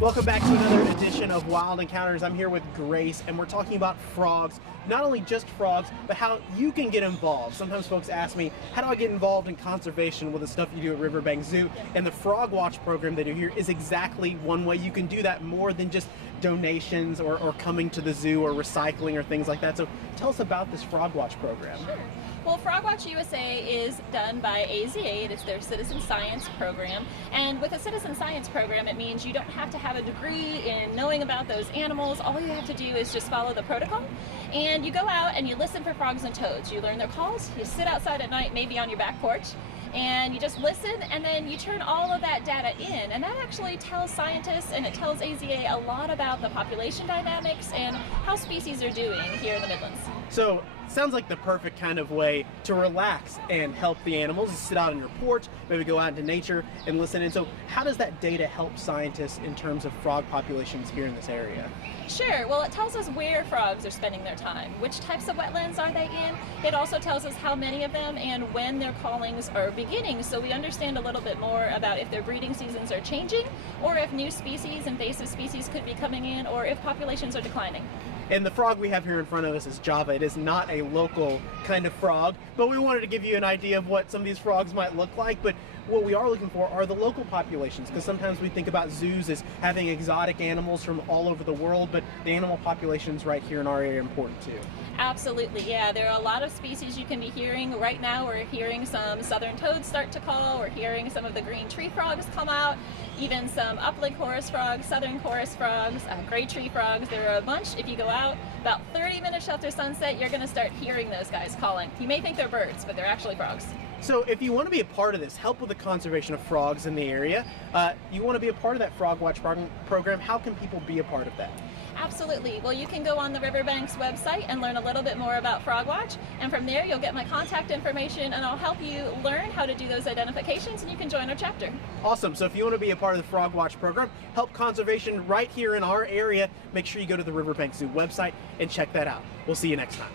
Welcome back to another edition of Wild Encounters. I'm here with Grace, and we're talking about frogs. Not only just frogs, but how you can get involved. Sometimes folks ask me, how do I get involved in conservation with the stuff you do at Riverbank Zoo? And the Frog Watch program they do here is exactly one way you can do that, more than just donations or coming to the zoo or recycling or things like that. So tell us about this Frog Watch program. Sure. Well, Frog Watch USA is done by AZA. It is their citizen science program. And with a citizen science program, it means you don't have to have a degree in knowing about those animals. All you have to do is just follow the protocol. And you go out and you listen for frogs and toads. You learn their calls. You sit outside at night, maybe on your back porch, and you just listen, and then you turn all of that data in. And that actually tells scientists, and it tells AZA a lot about the population dynamics and how species are doing here in the Midlands. So, sounds like the perfect kind of way to relax and help the animals. You sit out on your porch, maybe go out into nature and listen. And so how does that data help scientists in terms of frog populations here in this area? Sure. Well, it tells us where frogs are spending their time. Which types of wetlands are they in? It also tells us how many of them and when their callings are beginning, so we understand a little bit more about if their breeding seasons are changing, or if new species, invasive species, could be coming in, or if populations are declining. And the frog we have here in front of us is Java. It is not a local kind of frog, but we wanted to give you an idea of what some of these frogs might look like. But what we are looking for are the local populations, because sometimes we think about zoos as having exotic animals from all over the world, but the animal populations right here in our area are important too. Absolutely, yeah. There are a lot of species you can be hearing. Right now we're hearing some southern toads start to call. We're hearing some of the green tree frogs come out, even some upland chorus frogs, southern chorus frogs, gray tree frogs. There are a bunch. If you go out about 30 minutes after sunset, you're going to start hearing those guys calling. You may think they're birds, but they're actually frogs. So if you want to be a part of this, help with the conservation of frogs in the area, you want to be a part of that Frog Watch program, how can people be a part of that? Absolutely. Well, you can go on the Riverbanks website and learn a little bit more about Frog Watch, and from there you'll get my contact information, and I'll help you learn how to do those identifications, and you can join our chapter. Awesome. So if you want to be a part of the Frog Watch program, help conservation right here in our area, make sure you go to the Riverbank Zoo website and check that out. We'll see you next time.